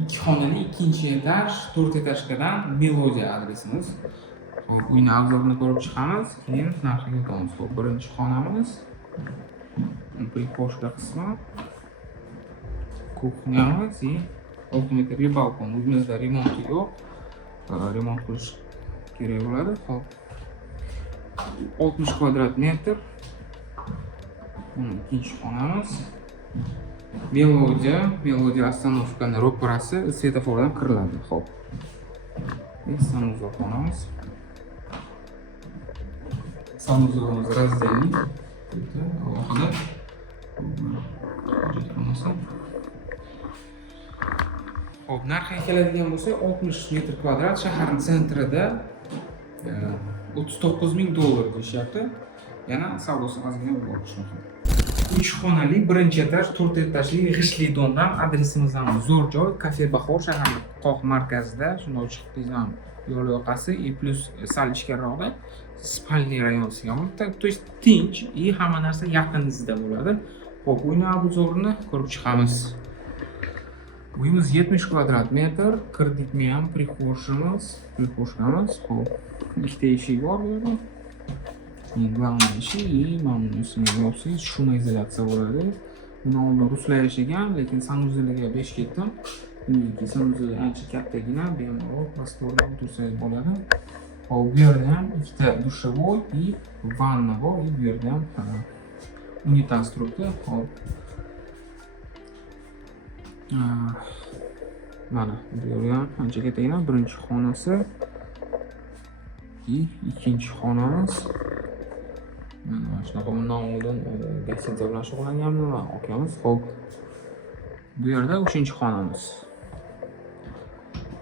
ikki xonali ikkinchi etaj, 4 etajkadan Melodiya adresimiz. Hop, uyni obzorini ko'rib chiqamiz, keyin narxiga o'tamiz. Hop, birinchi xonamiz. Prixoshka qismi. Kuxnyamiz и 6 metrli balkon. Uyimizda remont yo'q. Remont qilish kerak bo'ladi. Hop. 60 kvadrat metr. Ikkinchi xonamiz. Melodiya остановкаning ro'parasi svetofordan qiriladi. Hop. Sanuzol xonamiz. Sanuzolimiz razdельный. Alohida. Hop, narxiga keladigan bo'lsak, 60 metr kvadrat shaharning sentrida $39,000 deyishyapti. Yana savdosi ozgina bo'lishi mumkin. 3 xonali, birinchi etaj, 4 etajli g'ishtli domdan adresimiz ham zo'r joy, Kafe Bahor shaharning qoq markazida, shunday chiqdingiz ham yo'l yoqasi и plus sal ichkariroqda spalniy rayonsiga oldi. То есть tinch и hamma narsa yaqiningizda bo'ladi. Xo'p, uyni obzorini ko'rib chiqamiz. Uyimiz 70 kvadrat metr, kirdikmi ham prixoshkamiz. Xo'p, ikkita eshik bor bu yerda. Главный eshik и mana bunisiga yopsangiz shumoizolyatsiya bo'ladi. Buni oldin ruslar yashagan, lekin sanuzeliga 5 ketdim. Uyga sanuzeli ancha kattagina, bemalol prostorda o'tirsangiz bo'ladi. Hop, bu yerda ham ikkita dushevoy и vanna bor, и bu yerda ham unitaz turibdi. Hop. Mana bu yerda ham ancha kattagina birinchi xonasi и ikkinchi xonamiz. Mana shunaqa bundan oldin gastinitsiya bilan shug'ullanganman va akamiz. Hop. Bu yerda 3-xonamiz.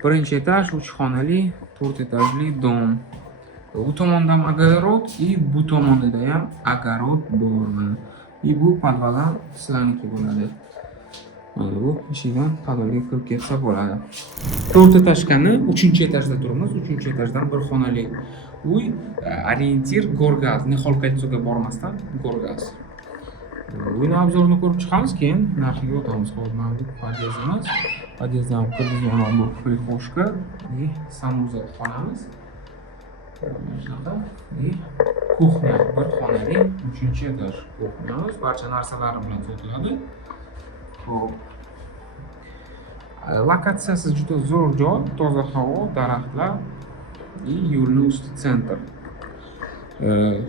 Birinchi etaj, 3 xonali, 4 etajli dom. Bu tomonda ham огород и bu tomonda ham огород bor. И bu podvaldan sizlarniki bo'ladi. Mana bu eshikdan podvalga kirib ketsa bo'ladi. 4 etajkani 3-etajda turamiz. 3-etajdan bir xonali uy, orientir Gorgaz, Nixolkalitsoga bormasdan Gorgaz. Uyni obzorini ko'rib chiqamiz, keyin narxiga o'tamiz. Hozir mana bu podyezdimiz. Podyezdda ham kirdizgan bu prixoshka и sanuzol xonamiz. Shunaqa. И kuxnya, bir xonali 3-etaj kuxnyamiz. Barcha narsalari bilan sotiladi. Xo'p. Lokatsiyasi juda zo'r joy, toza havo, daraxtlar и yo'lning usti sentr.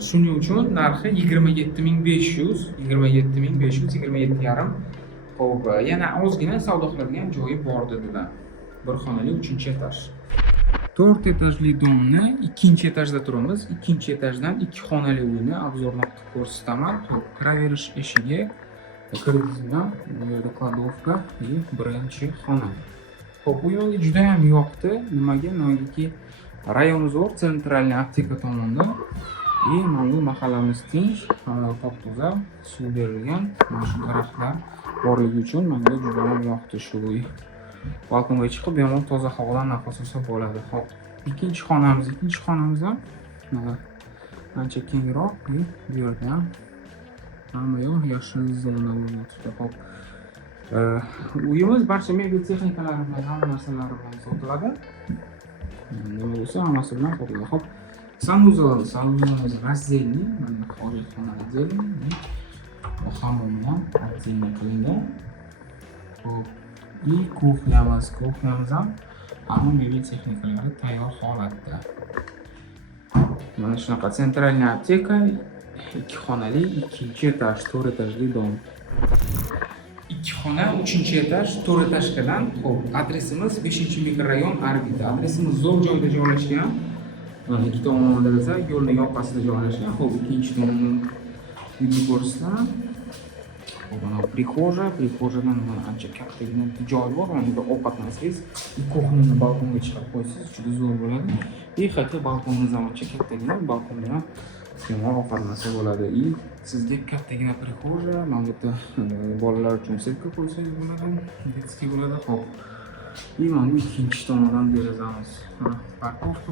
Shuning uchun narxi 27,500, 27,500, 27,5. Xo'p, yana ozgina savdo qiladigan joyi bor dedilar. Bir xonali 3-etaj. 4 etajli domni 2-etajda turamiz. 2-etajdan 2 xonali uyni obzorni qilib ko'rsataman. Xo'p, kiraverish eshigi, kirdizlar, bu yerda kladovka и birinchi xona. Xo'p, bu yo'lga juda ham yoqdi. Nimaga? Nagiki rayon zo'r, sentralniy apteka tomonda. И mana bu mahallamiz tinch, top-toza, suv berilgan. Mana shu daraxtlar borligi uchun menga juda ham yoqdi shu uy. Balkonga chiqib, bemalol toza havodan nafas olsa bo'ladi. Hop, ikkinchi xonamiz ham mana ancha kengroq, bu yerda ham hamma yoq yashil zona bo'lmoqda. Hop. Uyimiz barcha mebel texnikalari bilan, hamma narsalari bilan sotiladi. Nima bo'lsa, hammasi bilan sotiladi. Hop. Sanuzolimiz razdельный, mana hojatxona razdельный. Hammom bilan razdельный qilingan. Hop. И kuxnyamiz ham hamma mebel texnikalari tayyor holatda. Mana shunaqa sentralniy apteka, 2 xonali, 2-etaj, 4 etajli dom. 2 xona, 3-etaj, 4 etajkadan. Xo'p, adresimiz 5-mikrorayon Arbita. Adresimiz zo'r joyda joylashgan. Mana ikki tomondan deraza, yo'lning yoqasida joylashgan. Xo'p, ikkinchi tomondan uyni ko'rsataman. Mana prixojadan ancha kattagina joy bor. Unda ovqatlansangiz, kuxnyani balkonga chiqarib qo'ysangiz, juda zo'r bo'ladi. И хотя balkonimiz ham ancha kattagina, balkonda ham bemalol ovqatlansa bo'ladi. И sizga kattagina prixoja, mana bu yerda bolalar uchun setka qo'ysangiz bo'ladi, detskiy bo'ladi. Xo'p. И mana bu ikkinchi tomondan derazamiz. Parkovka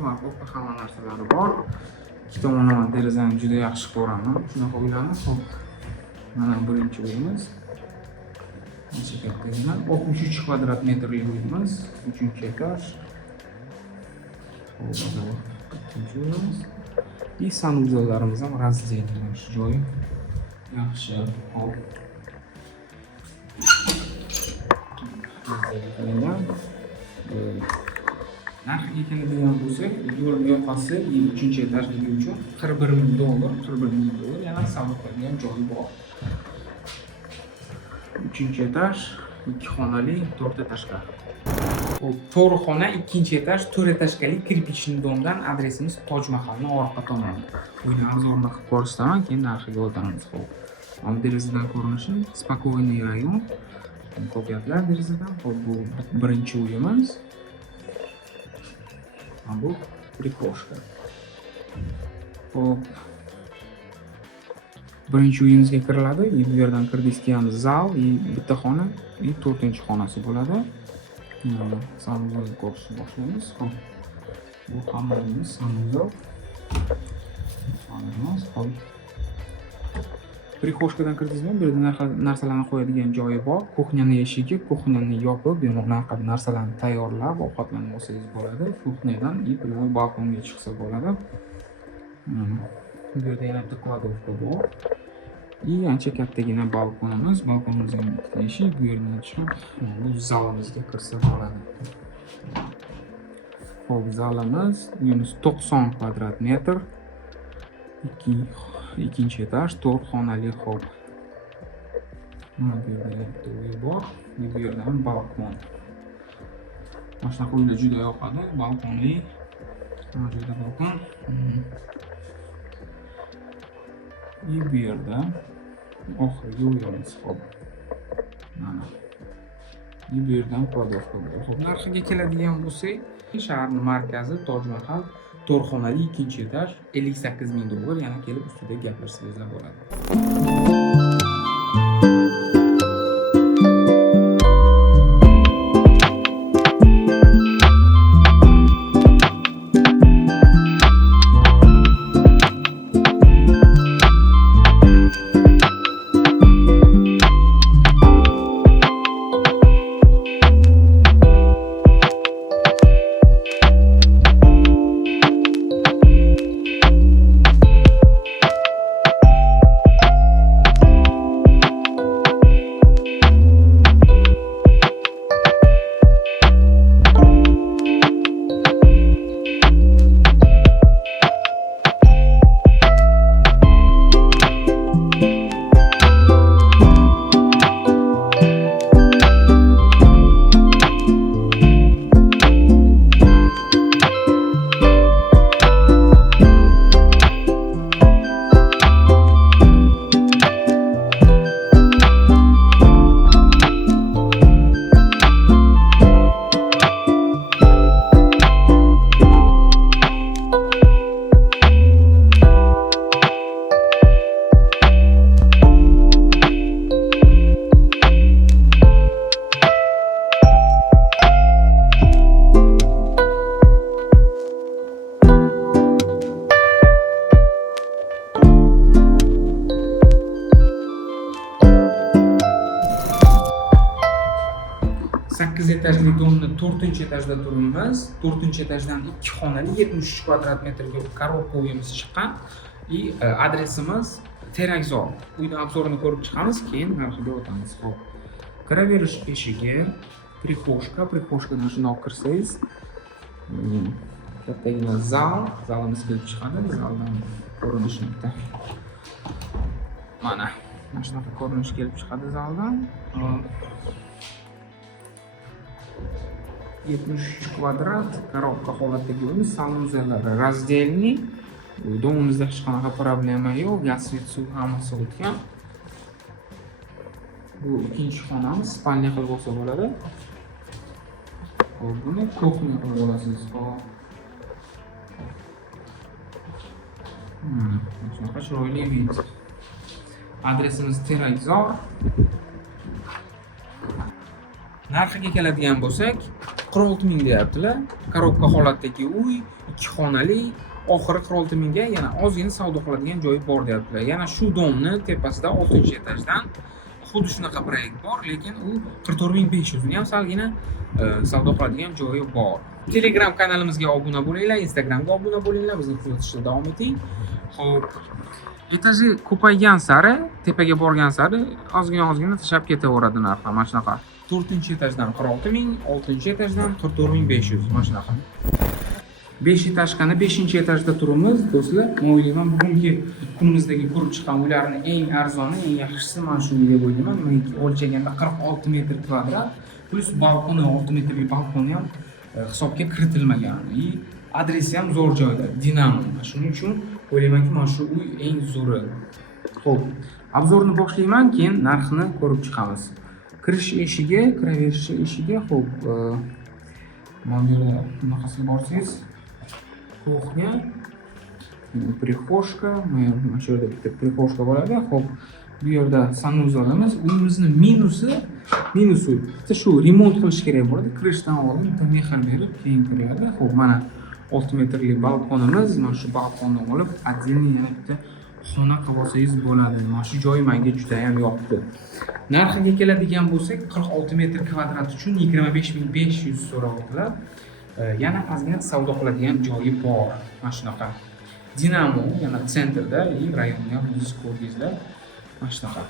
hamma narsalari bor. Ikki tomondan derazani juda yaxshi ko'raman. Shunaqa uylarni. Xo'p. Mana birinchi uyimiz. Ancha kattagina 63 kvadrat metrlik uyimiz, 3-etaj. Ikkinchi uyimiz. И sanuzallarimiz ham razdельный, shu joyi yaxshi. Hop. Narxiga keladigan bo'lsak, yo'l yoqasi 3-etajligi uchun $41,000, $41,000 yana savdo qilgan joyi bor. 3-etaj, 2 xonali, 4 etajga. Hop, 4 xona, 2-etaj, 4 etajli kirpichli domdan adresimiz Toj Mahalning orqa tomoni. Uyni arzonroq qilib ko'rsataman, keyin narxiga o'tamiz. Hop. Mana derazadan ko'rinishi spokойный rayon. Ko'pyaplar derazadan. Hop, bu birinchi uyimiz. Mana bu prikoshka. Hop. Birinchi uyimizga kiriladi. Bu yerdan kirdingizki ham zal, bitta xona, 4-xonasi bo'ladi. Sanuzalni ko'rishni boshlaymiz. Hop. Bu hammamiz sanuzal. Hop. Prikoshkadan kirdingizmi? Bu yerda narsalarni qo'yadigan joyi bor. Kuxnyani eshigi, kuxnyani yopib, bunaqa narsalarni tayyorlab, ovqatlanib olsangiz bo'ladi. Kuxnyadan balkonga chiqsa bo'ladi. Bu yerda yana bitta kladovka bor. Ancha kattagina balkonimiz. Balkonimizga ikkita eshik, bu yerdan chiqib, bu zalimizga kirsa bo'ladi. Hop, zalimiz, uyimiz 90 kvadrat metr. 2-etaj, 4 xonali. Hop. Mana bu yerda bitta uy bor. Bu yerda ham balkon. Mana shunaqa uylar juda yoqadi, balkonli. Mana bu yerda balkon. Bu yerda oxirgi uyimiz. Hop. Mana. Bu yerdan kladovka bor. Hop, narxiga keladigan bo'lsak, shaharning markazi Toj Mahal 4 xonali 2-etaj, $58,000. Yana kelib ustida gaplashsangiz bo'ladi. etajli domda 4-etajda turibmiz. 4-etajdan 2 xonali 73 kvadrat metrga korobka uyimiz chiqqan. Adresimiz Terakzor. Uyni obzorini ko'rib chiqamiz, keyin narxiga o'tamiz. Xo'p. Kiraverish eshigi, prixoshkadan shundoq kirsangiz, kattagina zalimiz kelib chiqadi. Zaldan ko'rinishi bitta. Mana shunaqa ko'rinish kelib chiqadi zaldan. 73 kvadrat, korobka holatdagi uyimiz, sanuzallari razdельный. Domimizda hech qanaqa problema yo'q, gaz, svet, suv hammasi o'tgan. Bu ikkinchi xonamiz, spalnya qilib olsa bo'ladi. Xo'p, buni kuxnya qilib olasiz. Shunaqa chiroyli uyimiz. Adresimiz Terakzor. Narxiga keladigan bo'lsak, 46 ming deyaptilar. Korobka holatdagi uy, 2 xonali, oxiri 46 mingga yana ozgina savdo qiladigan joyi bor deyaptilar. Yana shu domni tepasida 6-etajdan xuddi shunaqa proyekt bor, lekin u 44500. Uni ham salgina savdo qiladigan joyi bor. Telegram kanalimizga obuna bo'linglar, Instagramga obuna bo'linglar, bizni kuzatishda davom eting. Xo'p, etaji ko'paygan sari, tepaga borgan sari ozgina tashlab ketaveradi narxlar mana shunaqa. 4-etajdan 46000, 6-etajdan 44500 mana shunaqa. 5 etaj qani 5-etajda turibmiz do'stlar. Men o'ylayman bugungi kunimizdagi ko'rib chiqqan uylarning eng arzoni, eng yaxshisi mana shu uy deb o'ylayman. Men o'lchaganda 46 metr kvadrat plus balkoni, 6 metrli balkoni ham hisobga kiritilmagan. Adresi ham zo'r joyda, Dinamo. Shuning uchun o'ylaymanki, mana shu uy eng zo'ri. Xo'p, obzorni boshlayman, keyin narxini ko'rib chiqamiz. Kirish eshigi, kiraverish eshigi, xo'p, mana bu yerda bunaqasiga borsangiz, kuxnya, prixoshka, mana shu yerda bitta prixoshka bo'ladi. Xo'p, bu yerda sanuzalimiz. Uyimizni minusi bitta shu remont qilish kerak bo'ladi. Kirishdan oldin bitta mehr berib, keyin kiradi. Xo'p, mana 6 metrli balkonimiz. Mana shu balkonni olib, отдельный yana bitta xona qilib olsangiz bo'ladi. Mana shu joy menga juda ham yoqdi. Narxiga keladigan bo'lsak, 46 metr kvadrat uchun 25500 so'rayaptilar. Yana ozgina savdo qiladigan joyi bor. Mana shunaqa. Dinamo yana sentrda, rayonni ham ko'rdingizlar. Mana shunaqa.